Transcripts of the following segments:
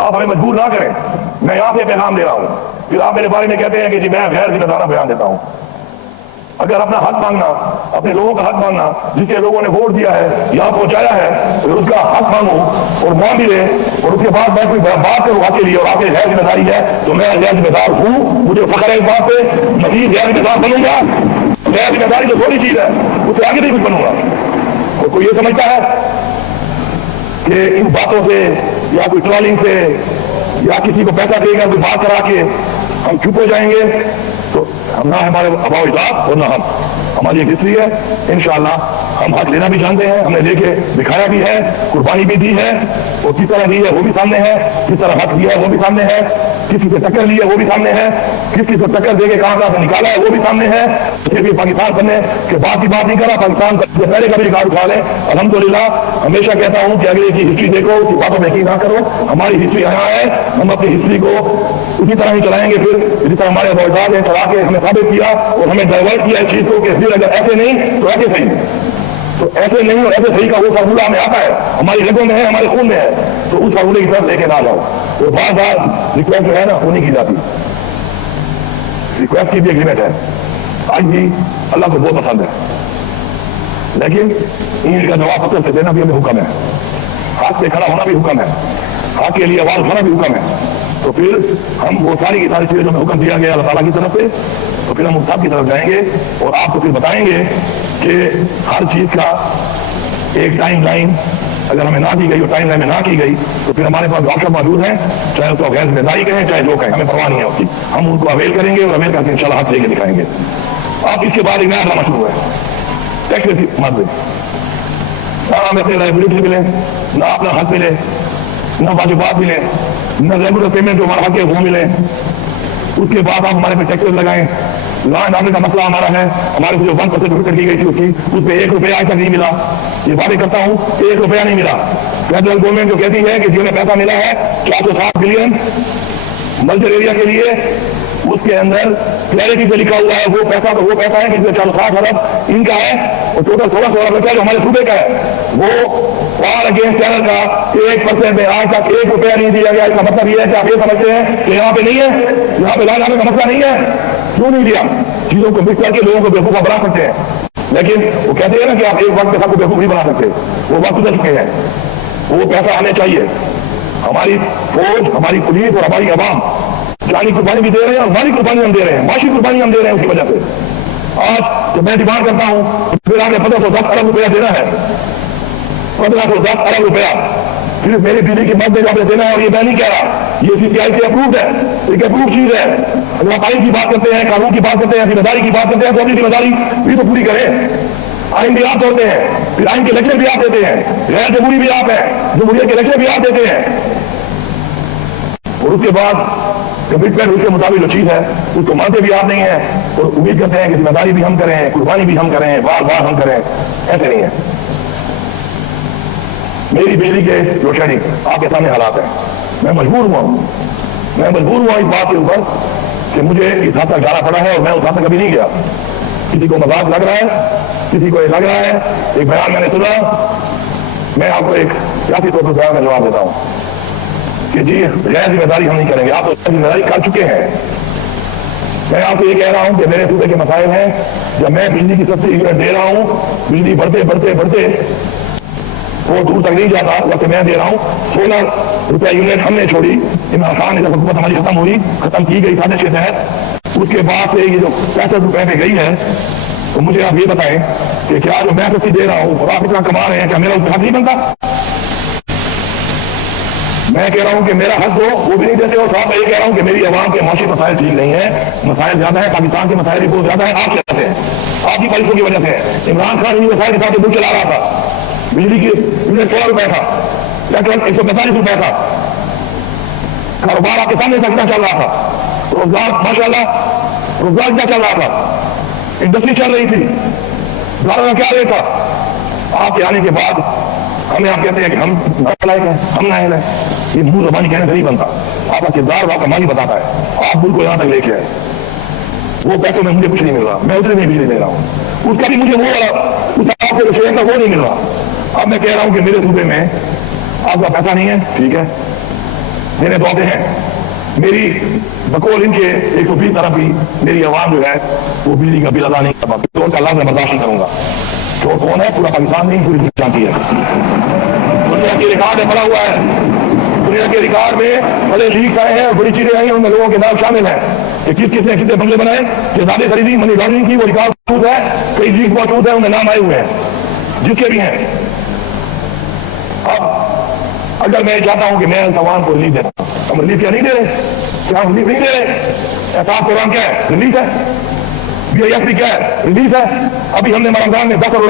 آپ ہمیں مجبور نہ کریں. میں یہاں سے پیغام دے رہا ہوں. پھر آپ میرے بارے میں کہتے ہیں کہ جی میں غیر ذمہ دارانہ بیان دیتا ہوں. اگر اپنا حق مانگنا، اپنے لوگوں کا حق مانگنا، جسے لوگوں نے ووٹ دیا ہے، یہاں پہنچایا ہے، پھر اس کا حق مانگو اور مان بھی لے، اور اس کے بعد میں کوئی بات کروں آپ کے لیے اور آپ کی غیر ذمہ داری ہے تو میں غیر ذمہ دار ہوں. مجھے فخر ہے اس بات پہ. مزید غیر ذمہ دار بنوں گا. غیر ذمہ داری تو تھوڑی چیز ہے، اس سے آگے بھی کچھ بنوں گا. اور کوئی یہ سمجھتا ہے کہ ان باتوں سے یا کوئی ٹرالنگ سے یا کسی کو پیسہ دے گا کوئی بات کرا کے ہم چپ ہو جائیں گے، تو ہم نہ ہمارے اباء و اجداد اور نہ ہماری ایک ہسٹری ہے. انشاءاللہ ہم حق لینا بھی جانتے ہیں، ہم نے لے کے دکھایا بھی ہے، قربانی بھی دی ہے، اور کس طرح دی ہے وہ بھی سامنے ہے، کس طرح حق دیا ہے وہ بھی سامنے ہے، کسی سے ٹکر لی ہے وہ بھی سامنے ہے، کسی سے ٹکر دے کے کہاں سے نکالا ہے وہ بھی سامنے ہے. صرف یہ پاکستان بننے کے بعد کی بات نہیں کر رہا، پاکستان سے پہلے کا بھی ریکارڈ اٹھا لیں. الحمدللہ ہمیشہ کہتا ہوں کہ اگلے کی ہسٹری دیکھو، اس کی باتوں میں یقین نہ کرو. ہماری ہسٹری یہاں ہے، ہم اپنی ہسٹری کو اسی طرح ہی چلائیں گے. پھر جس طرح ہمارے اباء نے چلا کے ہمیں ثابت کیا اور ہمیں ڈائیورٹ کیا اس چیز کو کہ پھر اگر ایسے نہیں تو ایسے صحیح، تو ایسے نہیں اور ایسے صحیح کا وہ فارمولہ ہمیں آتا ہے، ہماری رگوں میں ہے، ہمارے خون میں ہے. تو اس فارمولے کی طرف لے کے نہ جاؤ. تو بار بار ریکویسٹ جو ہے نا وہ نہیں کی جاتی. ریکویسٹ کی بھی ایگریمنٹ ہے. آج بھی اللہ کو بہت پسند ہے، لیکن ان کا جواب فصل سے دینا بھی ہمیں حکم ہے. حق پہ کھڑا ہونا بھی حکم ہے، حق کے لیے آواز اٹھانا بھی حکم ہے. تو پھر ہم وہ ساری کی ساری چیزیں جو ہمیں حکم دیا گیا اللہ تعالیٰ کی طرف سے، تو پھر ہم اس صاحب کی طرف جائیں گے اور آپ کو پھر بتائیں گے کہ ہر چیز کا ایک ٹائم لائن اگر ہمیں نہ دی گئی اور ٹائم لائن میں نہ کی گئی تو پھر ہمارے پاس ڈاکٹر موجود ہیں، چاہے اس کو غیر ذمہ داری کہیں چاہے جو کہیں، ہمیں پرواہ نہیں ہے اس کی. ہم ان کو اویل کریں گے اور اویل کر کے انشاءاللہ ہاتھ لے کے دکھائیں گے. آپ اس کے بعد ایک نیا ڈرامہ شروع ہے. ٹیکس مت دیں، نہ ہمیں اپنے لائبلٹی ملے، نہ اپنا حق ملے، نہ واجبات ملے، نہ ریگولر پیمنٹ جو ہمارا حق ہے وہ ملے. اس کے بعد آپ ہمارے پہ ٹیکسز لگائیں. لا اینڈ آرڈر کا مسئلہ ہمارا ہے، ہمارے سے جو 1% رپورٹ کی گئی تھی اس پہ 1 روپیہ آج تک نہیں ملا. یہ وعدے کرتا ہوں 1 روپیہ نہیں ملا. فیڈرل گورنمنٹ جو کہتی ہے کہ جن میں پیسہ ملا ہے 460 بلین ملٹر ایریا کے لیے، اس کے اندر کلیئرٹی سے لکھا ہوا ہے وہ پیسہ تو وہ پیسہ ہے کہ 460 ارب ان کا ہے، اور ٹوٹل 1600 ارب روپیہ جو ہمارے صوبے کا ہے وہ وار اگینسٹ ٹیرر کا 1% میں آج تک 1 روپیہ نہیں دیا گیا. اس کا مطلب یہ ہے کہ آپ یہ سمجھتے ہیں کہ یہاں پہ نہیں ہے، یہاں پہ لانے کا مسئلہ نہیں ہے. کیوں نہیں دیا؟ چیزوں کو مکس کر کے لوگوں کو بیوقوف بنا سکتے ہیں، لیکن وہ کہتے ہیں نا کہ آپ ایک وقت کے سب کو بیوقوف نہیں بنا سکتے. وہ وقت گزر چکے ہیں. وہ پیسہ آنے چاہیے. ہماری فوج، ہماری پولیس اور ہماری عوام جانی قربانی بھی دے رہے ہیں اور ہماری قربانی ہم دے رہے ہیں، معاشی قربانی ہم دے رہے ہیں. اس کی وجہ سے آج جب میں ڈیمانڈ کرتا ہوں پھر آپ نے 1510 ارب روپیہ دینا ہے، 1510 ارب روپیہ صرف میری بجلی کی مد میں جو آپ نے دینا ہے. اور یہ میں نہیں کہہ رہا، یہ CCI سے اپروڈ ہے، ایک اپروڈ چیز ہے. اگر آپ آئین کی بات کرتے ہیں، قانون کی بات کرتے ہیں، ذمہ داری کی بات کرتے ہیں تو اپنی ذمہ داری بھی تو پوری کریں. آئین بھی آپ توڑتے ہیں، پھر آئین کے الیکشن بھی آپ دیتے ہیں، غیر جمہوری بھی آپ ہیں، جمہوریت کے الیکشن بھی آپ دیتے ہیں. اور اس کے بعد کمٹمنٹ اس کے مطابق جو چیز ہے اس کو مانتے بھی آپ نہیں ہیں اور امید کرتے ہیں کہ ذمہ داری بھی ہم کریں، قربانی بھی ہم کریں، بار بار ہم کریں. ایسے نہیں ہے. میری بجلی کے لوڈ شیڈنگ آپ کے سامنے حالات ہیں. میں مجبور ہوا اس بات کے اوپر کہ مجھے اس حد تک جانا پڑا ہے اور میں اس حد تک کبھی نہیں گیا. کسی کو مذاق لگ رہا ہے، کسی کو یہ لگ رہا ہے. ایک بیان میں نے سنا، میں آپ کو ایک سیاسی طور پر بیان میں جواب دیتا ہوں کہ جی غیر ذمہ داری ہم نہیں کریں گے. آپ تو ذمہ داری کر چکے ہیں. میں آپ کو یہ کہہ رہا ہوں کہ میرے صوبے کے مسائل ہیں. جب میں بجلی کی سبسڈی یونٹ دے رہا ہوں، بجلی بڑھتے وہ دور تک نہیں جاتا، ویسے میں دے رہا ہوں 16 روپیہ یونٹ ہم نے چھوڑی. عمران خان نے جب حکومت ہماری ختم کی گئی سازش کے تحت، اس کے بعد سے یہ جو 65 روپئے پہ گئی ہے، تو مجھے آپ یہ بتائیں کہ کیا جو میں سبسڈی دے رہا ہوں اور آپ اتنا کما رہے ہیں، کیا میرا اس پہ حق نہیں بنتا؟ میں کہہ رہا ہوں کہ میرا حق دو، وہ بھی نہیں دیتے. اور صاحب میں یہ کہہ رہا ہوں کہ میری عوام کے معاشی مسائل ٹھیک نہیں ہیں، مسائل زیادہ ہیں، پاکستان کے مسائل بھی بہت زیادہ ہیں. آپ کہتے ہیں آپ کی پالیسیوں کی وجہ سے. عمران خان انہیں مسائل کے ساتھ ملک چلا رہا تھا. بجلی کی یونٹ 16 روپئے تھا، پیٹرول 145 روپئے تھا. کاروبار آپ کے سامنے کتنا چل رہا تھا، روزگار ماشاء اللہ روزگار کیا چل رہا تھا، انڈسٹری چل رہی تھی، ڈالر کا کیا ریٹ تھا. آپ کے آنے کے بعد ہمیں آپ کہتے ہیں کہ ہم نالائق ہیں، ہم نااہل ہیں. یہ منہ زبانی کہنے سے نہیں بنتا. آپ کا کردار آپ کا معنی بتاتا ہے. آپ ملک کو یہاں تک لے کے آئے. وہ پیسوں میں مجھے کچھ نہیں مل رہا، میں اتنے نہیں بجلی دے رہا ہوں. اس کا بھی مجھے وہ اس آپ سے شہر کا وہ نہیں مل رہا. اب میں کہہ رہا ہوں کہ میرے صوبے میں آپ کا پیسہ نہیں ہے، ٹھیک ہے، دینے تو آتے ہیں. میری بقول ان کے 120 طرف بھی میری عوام جو ہے وہ بجلی کا بل ادا نہیں کر پاتی, تو ان کا لفظ میں برداشت نہیں کروں گا. تو کون ہے؟ پورا پاکستان نہیں, پوری دنیا کی ہے. دنیا کے ریکارڈ میں پڑا ہوا ہے, دنیا کے ریکارڈ میں بڑے لیکس آئے ہیں, بڑی چیزیں آئی ہیں, ان میں لوگوں کے نام شامل ہیں کہ کس نے کتنے بنگلے بنائے, جائیدادیں خریدی, منی لانڈرنگ کی, وہ ریکارڈ موجود ہے, کئی لیکس موجود ہیں, ان میں نام آئے ہوئے ہیں جس کے بھی ہیں. اب اگر میں چاہتا ہوں کہ میں عوام کو ریلیف دیتا ہوں, ہم ریلیف کیا نہیں دے رہے؟ کیا ہم ریلیف نہیں دے رہے؟ احتساب پروگرام کیا ہے؟ ریلیف ہے. بی آئی ایف بھی کیا ہے؟ ریلیف ہے. ابھی ہم نے رمضان میں 10 کروڑ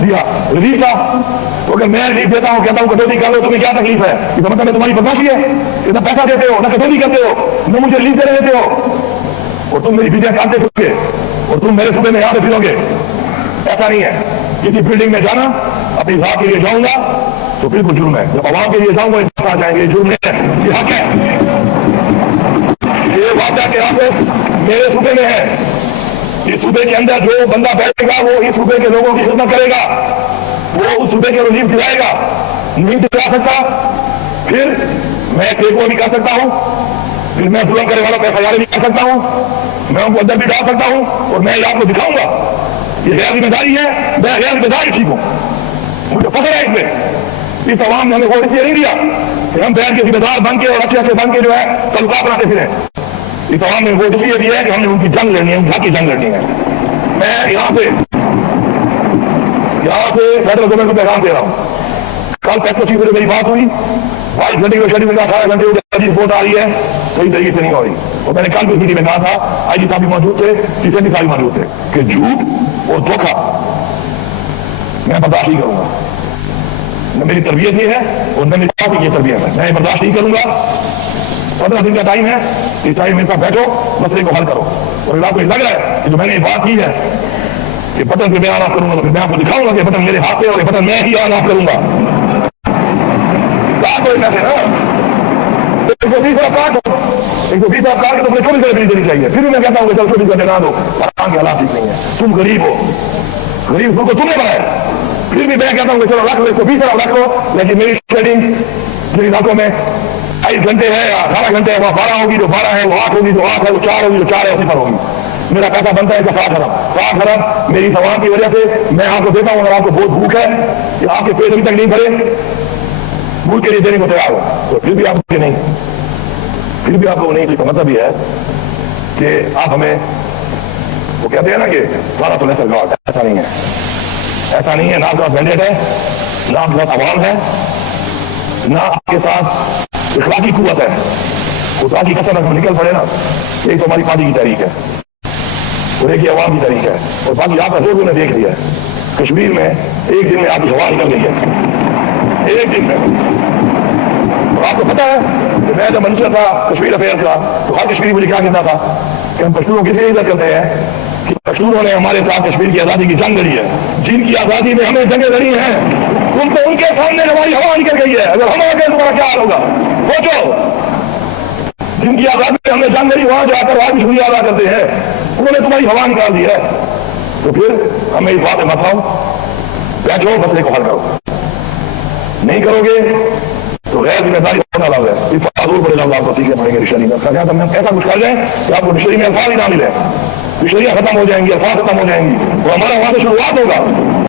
دیا, ریلیف تھا. تو اگر میں ریلیف دیتا ہوں, کہتا ہوں کٹوتی کر لو, تمہیں کیا تکلیف ہے؟ اس کا مطلب میں تمہاری بدماشی ہے. اتنا پیسہ دیتے ہو, نہ کٹوتی کرتے ہو, نہ مجھے ریلیف دینے دیتے ہو, اور تم میری بیٹیاں کاٹتے پھرو گے, اور تم میرے صوبے میں یہاں سے پھرو گے. ایسا نہیں ہے. کسی بلڈنگ میں جانا اپنی ذات کے لیے جاؤں گا تو بالکل جرم ہے. جب عوام کے لیے جاؤں گا جائیں گے, جرم ہے, یہ حق ہے. یہ واقعہ کے آفس میرے صوبے میں ہے. اس صوبے کے اندر جو بندہ بیٹھے گا وہ اس صوبے کے لوگوں کی خدمت کرے گا, وہ اس صوبے کے ریلیف دلائے گا. نہیں دلا سکتا پھر میں ٹیک اوور بھی کر سکتا ہوں, پھر میں ظلم کرنے والوں پہ خیال بھی کر سکتا ہوں, میں ان کو اندر بھی ڈال سکتا ہوں, اور میں آپ کو دکھاؤں گا. یہ غیر ذمہ داری ہے, میں غیر ذمہ داری ٹھیک ہوں, مجھے فخر ہے اس میں. اس عوام نے ہمیں ووٹ اس لیے نہیں دیا کہ ہم بیٹھ کے ذمہ دار بن کے اور اچھے اچھے بن کے جو ہے تعلقات بناتے پھریں. اس عوام نے ووٹ اس لیے دیا ہے کہ ہم نے ان کی جنگ لڑنی ہے, ان کی جنگ لڑنی ہے. میں یہاں سے فیڈرل گورنمنٹ کو پیغام دے رہا ہوں. کل پیسو چیز میری بات ہوئی, 22 گھنٹے کی شیڈول میں 18 گھنٹے کی رپورٹ آ رہی ہے, صحیح طریقے سے نہیں ہو رہی. اور میں نے کل بھی میٹنگ میں کہا تھا, آئی جی صاحب بھی موجود تھے, کسی صاحب موجود تھے, کہ جھوٹ اور دھوکہ میں برداشت نہیں کروں گا. نہ میری تربیت یہ ہے اور نہ میری پارٹی کی تربیت ہے, میں برداشت نہیں کروں گا. 15 دن کا ٹائم ہے, اس ٹائم میرے ساتھ بیٹھو, مسئلے کو حل کرو. اور اگر آپ کو لگ رہا ہے کہ جو میں نے بات کی ہے کہ بٹن پہ میں آن آف کروں گا, تو پھر میں آپ کو دکھاؤں گا کہ بٹن میرے ہاتھ پہ اور یہ بٹن میں ہی آن آف کروں گا. کوئی نہ تھے 120 کاٹ کے تو 24 گھنٹے دینی چاہیے. پھر بھی میں کہتا ہوں کہ چل 24 گھنٹے نہ دو, پاکستان کے حالات ٹھیک نہیں ہے, تم غریب ہو, غریب کو تم نے بنایا. پھر بھی میں کہتا ہوں کہ چلو رکھ لو, 120 رکھ لو, لیکن میری شیڈنگ جن علاقوں میں 22 گھنٹے ہے یا 18 گھنٹے ہے, وہ 12 ہوگی, جو 12 ہے وہ 8 ہوگی, جو 8 ہے وہ 4 ہوگی, جو 4 ہے وہ 0 ہوگی. میرا پیسہ بنتا ہے 60 ارب میری عوام کی وجہ سے. میں آپ کو دیتا ہوں, اگر آپ کو بہت بھوک ہے کہ آپ کے پیٹ ابھی تک نہیں بھرے, بھوک کے لیے دینے کو تیار ہو, تو پھر بھی آپ کو نہیں, پھر بھی آپ کو نہیں. تو مطلب یہ ہے کہ آپ ہمیں, وہ کہتے ہیں نا کہ سارا تو لیسر گاڈ, ایسا نہیں ہے, ایسا نہیں ہے. نہ آپ کے ساتھ مینڈیٹ ہے, نہ آپ کے ساتھ عوام ہے, نہ آپ کے ساتھ اخلاقی قوت ہے. خدا کی قسم ہم نکل پڑے نا, ایک تو ہماری پارٹی کی تحریک ہے اور ایک عوام کی تحریک ہے, اور باقی آپ کا زور نے دیکھ لیا ہے. کشمیر میں ایک دن میں آپ کی ہوا نکل گئی ہے, ایک دن میں. اور آپ کو پتا ہے کہ میں جب منسٹر تھا کشمیر افیئر کا, تو ہر کشمیری مجھے کیا کہتا تھا کہ ہم پشتونوں کسی لیے عزت کرتے ہیں کہ پشتونوں نے ہمارے ساتھ کشمیر کی آزادی کی جنگ لڑی ہے. جن کی آزادی میں ہمیں جنگیں لڑی ہیں, تم تو ان کے سامنے ہماری ہوا نکل گئی ہے. اگر ہم آ گئے تمہارا کیا حال ہوگا سوچو. جن کی آزادی میں ہم نے جنگ لڑی, وہاں جا کر آج شکریہ ادا کرتے ہیں, انہوں نے تمہاری ہوا نکال دی ہے. تو پھر ہمیں اس بات میں مت آؤ, بیٹھو, مسئلے کو حل کرو. نہیں کرو گے تو غیر ذمہ داری ہونا لگ ہے. اس فاضل بڑے لفظ آپ کو سیکھنے پڑیں گے ڈکشنری میں. ہم ایسا کچھ کر جائیں کہ آپ کو ڈکشنری میں الفاظ ہی نہ ملے, ڈکشنریاں ختم ہو جائیں گی, الفاظ ختم ہو جائیں گی, تو ہمارا وہاں سے شروعات ہوگا.